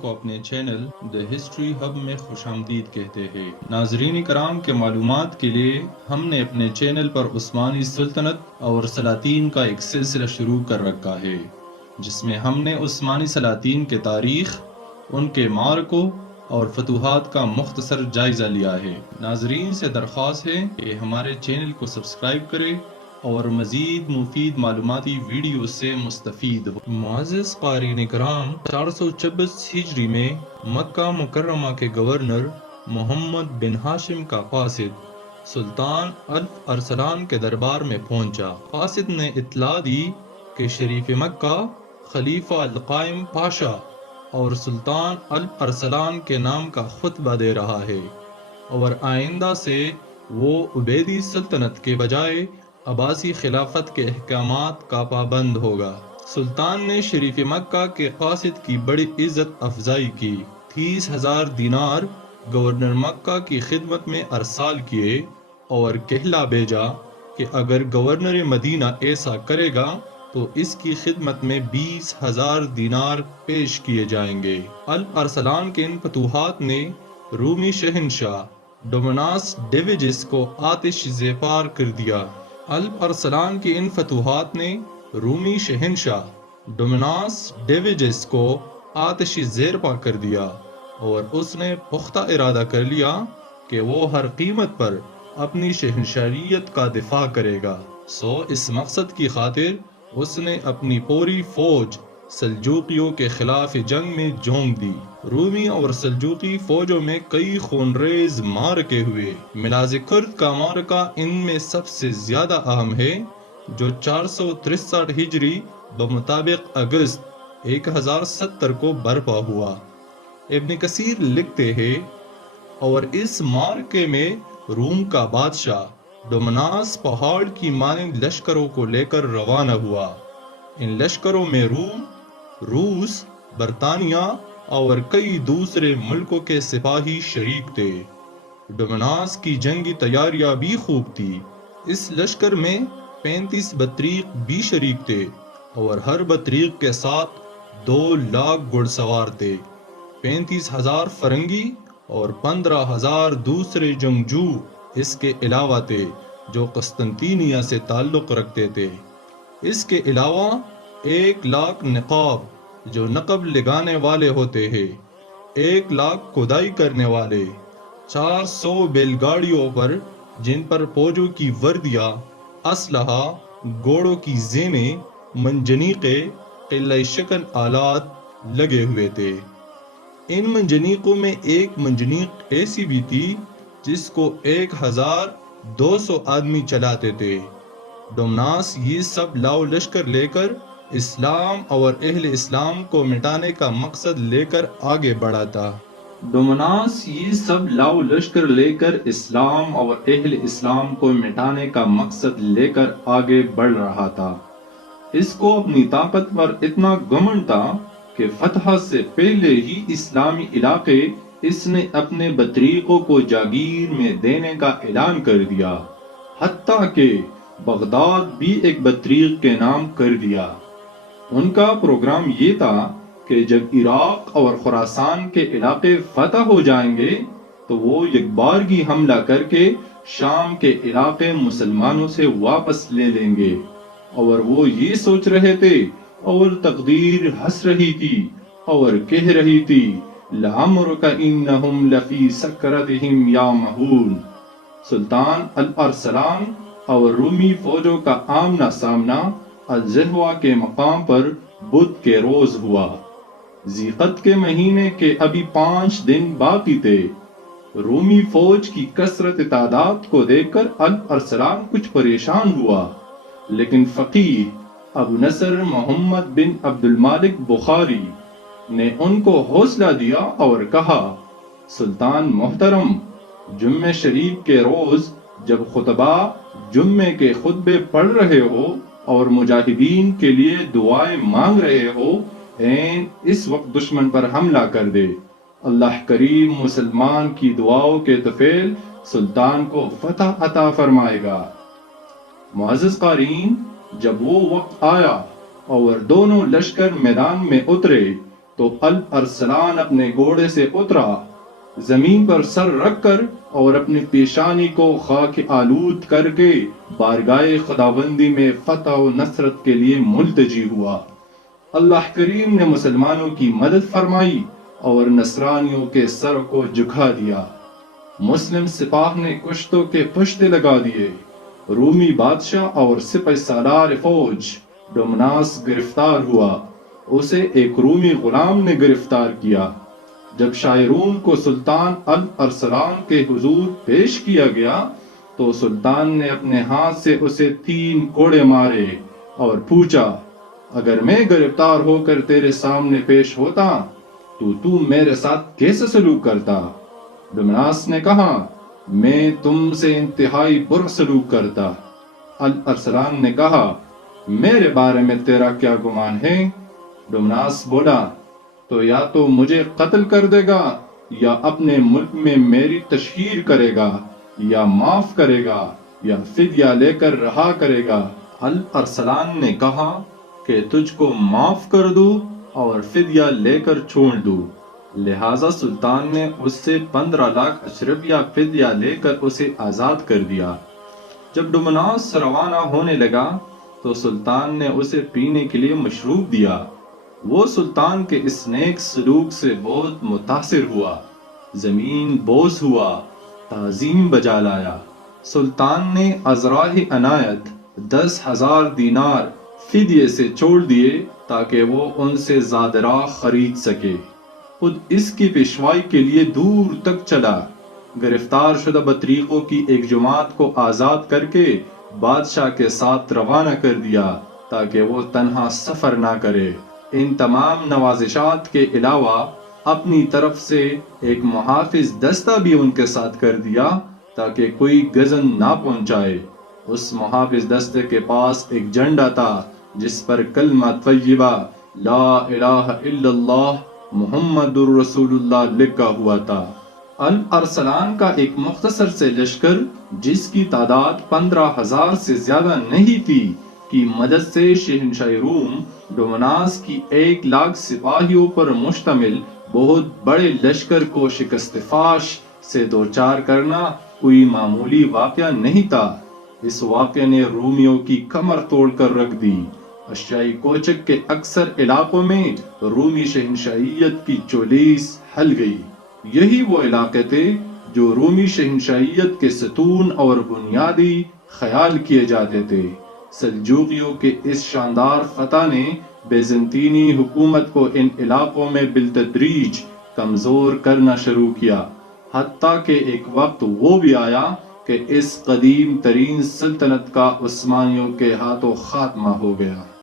کو اپنے channel the history hub میں خوش آمدید کہتے ہیں۔ ناظرین کرام کے معلومات کے لیے ہم نے اپنے چینل پر عثمانی سلطنت اور سلاطین کا ایک سلسلہ شروع کر رکھا ہے، جس میں ہم نے عثمانی سلاطین کے تاریخ، ان کے معرکوں اور فتوحات کا مختصر جائزہ لیا ہے۔ ناظرین سے درخواست ہے کہ ہمارے چینل کو سبسکرائب کریں اور مزید مفید معلوماتی ویڈیو سے مستفید ہو۔ معزز قارئین کرام، 426 ہجری میں مکہ مکرمہ کے گورنر محمد بن ہاشم کا قاصد سلطان الف ارسلان کے دربار میں پہنچا۔ قاصد نے اطلاع دی کہ شریف مکہ خلیفہ القائم پاشا اور سلطان الف ارسلان کے نام کا خطبہ دے رہا ہے اور آئندہ سے وہ عبیدی سلطنت کے بجائے عباسی خلافت کے احکامات کا پابند ہوگا۔ سلطان نے شریف مکہ کے قاصد کی بڑی عزت افزائی کی، 30,000 دینار گورنر مکہ کی خدمت میں ارسال کیے اور کہلا بھیجا کہ اگر گورنر مدینہ ایسا کرے گا تو اس کی خدمت میں 20,000 دینار پیش کیے جائیں گے۔ الف ارسلان کے ان فتوحات نے رومی شہنشاہ ڈومناس ڈیویجس کو آتش زیپار کر دیا۔ الف ارسلان کی ان فتوحات نے رومی شہنشاہ ڈومناس ڈیویجس کو آتش زیر پا کر دیا اور اس نے پختہ ارادہ کر لیا کہ وہ ہر قیمت پر اپنی شہنشاہیت کا دفاع کرے گا۔ اس مقصد کی خاطر اس نے اپنی پوری فوج سلجوقیوں کے خلاف جنگ میں جھونک دی۔ رومی اور سلجوقی فوجوں میں کئی خونریز معرکے ہوئے۔ ملازکرد کا معرکہ ان میں سب سے زیادہ اہم ہے، جو 463 ہجری بمطابق اگست 1070 کو برپا ہوا۔ ابن کثیر لکھتے ہیں، اور اس معرکے میں روم کا بادشاہ ڈومناس پہاڑ کی مانند لشکروں کو لے کر روانہ ہوا۔ ان لشکروں میں روم، روس، برطانیہ اور کئی دوسرے ملکوں کے سپاہی شریک تھے۔ ڈومناس کی جنگی تیاریاں بھی خوب تھی۔ اس لشکر میں 35 بطریق بھی شریک تھے اور ہر بطریق کے ساتھ 2 لاکھ گھڑ سوار تھے۔ 35,000 فرنگی اور 15,000 دوسرے جنگجو اس کے علاوہ تھے جو قسطنطینیہ سے تعلق رکھتے تھے۔ اس کے علاوہ 1 لاکھ نقاب جو نقب لگانے والے ہوتے ہیں، 1 لاکھ کھدائی کرنے والے، 400 بیل گاڑیوں پر جن پر فوجوں کی وردیاں، اسلحہ، گھوڑوں کی زینیں، منجنیقیں، قلعہ شکن آلات لگے ہوئے تھے۔ ان منجنیقوں میں ایک منجنیق ایسی بھی تھی جس کو 1,200 آدمی چلاتے تھے۔ ڈومناس یہ سب لاؤ لشکر لے کر اسلام اور اہل اسلام کو مٹانے کا مقصد لے کر آگے بڑھا تھا۔ ڈومناس یہ سب لاؤ لشکر لے کر اسلام اور اہل اسلام کو مٹانے کا مقصد لے کر آگے بڑھ رہا تھا۔ اس کو اپنی طاقت پر اتنا گھمنڈ تھا کہ فتح سے پہلے ہی اسلامی علاقے اس نے اپنے بطریقوں کو جاگیر میں دینے کا اعلان کر دیا، حتیٰ کہ بغداد بھی ایک بطریق کے نام کر دیا۔ ان کا پروگرام یہ تھا کہ جب عراق اور خراسان کے علاقے فتح ہو جائیں گے تو وہ یکبارگی حملہ کر کے شام کے علاقے مسلمانوں سے واپس لے لیں گے، اور وہ یہ سوچ رہے تھے اور تقدیر ہنس رہی تھی اور کہہ رہی تھی، لَعَمْرُكَ إِنَّهُمْ لَفِي سَكْرَتِهِمْ يَعْمَهُونَ۔ سلطان الارسلان اور رومی فوجوں کا آمنا سامنا الزہوہ کے مقام پر بدھ کے روز ہوا۔ ذیقعد کے مہینے کے ابھی 5 دن باقی تھے۔ رومی فوج کی کثرت تعداد کو دیکھ کر الارسلان کچھ پریشان ہوا، لیکن فقیہ ابو نصر محمد بن عبد المالک بخاری نے ان کو حوصلہ دیا اور کہا، سلطان محترم، جمعہ شریف کے روز جب خطبہ جمعے کے خطبے پڑھ رہے ہو اور مجاہدین کے لیے دعائیں مانگ رہے ہو، اس وقت دشمن پر حملہ کر دے۔ اللہ کریم مسلمان کی دعاؤں کے طفیل سلطان کو فتح عطا فرمائے گا۔ معزز قارئین، جب وہ وقت آیا اور دونوں لشکر میدان میں اترے تو الارسلان اپنے گھوڑے سے اترا، زمین پر سر رکھ کر اور اپنی پیشانی کو خاک آلود کر کے بارگاہ خداوندی میں فتح و نصرت کے لیے ملتجی ہوا۔ اللہ کریم نے مسلمانوں کی مدد فرمائی اور نصرانیوں کے سر کو جھکا دیا۔ مسلم سپاہ نے کشتوں کے پشتے لگا دیے۔ رومی بادشاہ اور سپہ سالار فوج ڈومناس گرفتار ہوا۔ اسے ایک رومی غلام نے گرفتار کیا۔ جب شاہ روم کو سلطان الارسلان کے حضور پیش کیا گیا تو سلطان نے اپنے ہاتھ سے اسے 3 کوڑے مارے اور پوچھا، اگر میں گرفتار ہو کر تیرے سامنے پیش ہوتا تو میرے ساتھ کیسے سلوک کرتا؟ ڈومناس نے کہا، میں تم سے انتہائی برا سلوک کرتا۔ الارسلان نے کہا، میرے بارے میں تیرا کیا گمان ہے؟ ڈومناس بولا، تو یا تو مجھے قتل کر دے گا یا اپنے ملک میں میری تشہیر کرے گا، یا معاف کرے گا یا فدیہ لے کر رہا کرے گا۔ الارسلان نے کہا کہ تجھ کو معاف کر دوں اور فدیہ لے کر چھوڑ دوں۔ لہٰذا سلطان نے اس سے 15 لاکھ اشرفیہ فدیہ لے کر اسے آزاد کر دیا۔ جب ڈومناس روانہ ہونے لگا تو سلطان نے اسے پینے کے لیے مشروب دیا۔ وہ سلطان کے اس نیک سلوک سے بہت متاثر ہوا، زمین بوس ہوا، تعظیم بجا لایا۔ سلطان نے ازراہ عنایت 10,000 دینار فدیے سے چھوڑ دیے تاکہ وہ ان سے زادراہ خرید سکے۔ خود اس کی پیشوائی کے لیے دور تک چلا۔ گرفتار شدہ بطریقوں کی ایک جماعت کو آزاد کر کے بادشاہ کے ساتھ روانہ کر دیا تاکہ وہ تنہا سفر نہ کرے۔ ان تمام نوازشات کے علاوہ اپنی طرف سے ایک محافظ دستہ بھی ان کے ساتھ کر دیا تاکہ کوئی غزن نہ پہنچائے۔ اس محافظ دستے کے پاس ایک جھنڈا تھا جس پر کلمہ طیبہ لا الہ الا اللہ محمد الرسول اللہ لکھا ہوا تھا۔ الارسلان کا ایک مختصر سے لشکر جس کی تعداد 15,000 سے زیادہ نہیں تھی کی مدد سے شہنشاہ روم ڈومناس کی 1 لاکھ سپاہیوں پر مشتمل بہت بڑے لشکر کو شکست فاش سے دوچار کرنا کوئی معمولی واقعہ نہیں تھا۔ اس واقعے نے رومیوں کی کمر توڑ کر رکھ دی۔ اشیائی کوچک کے اکثر علاقوں میں رومی شہنشاہیت کی چولیس ہل گئی۔ یہی وہ علاقے تھے جو رومی شہنشاہیت کے ستون اور بنیادی خیال کیے جاتے تھے۔ سلجوقیوں کے اس شاندار فتح نے بیزنطینی حکومت کو ان علاقوں میں بالتدریج کمزور کرنا شروع کیا، حتیٰ کہ ایک وقت وہ بھی آیا کہ اس قدیم ترین سلطنت کا عثمانیوں کے ہاتھوں خاتمہ ہو گیا۔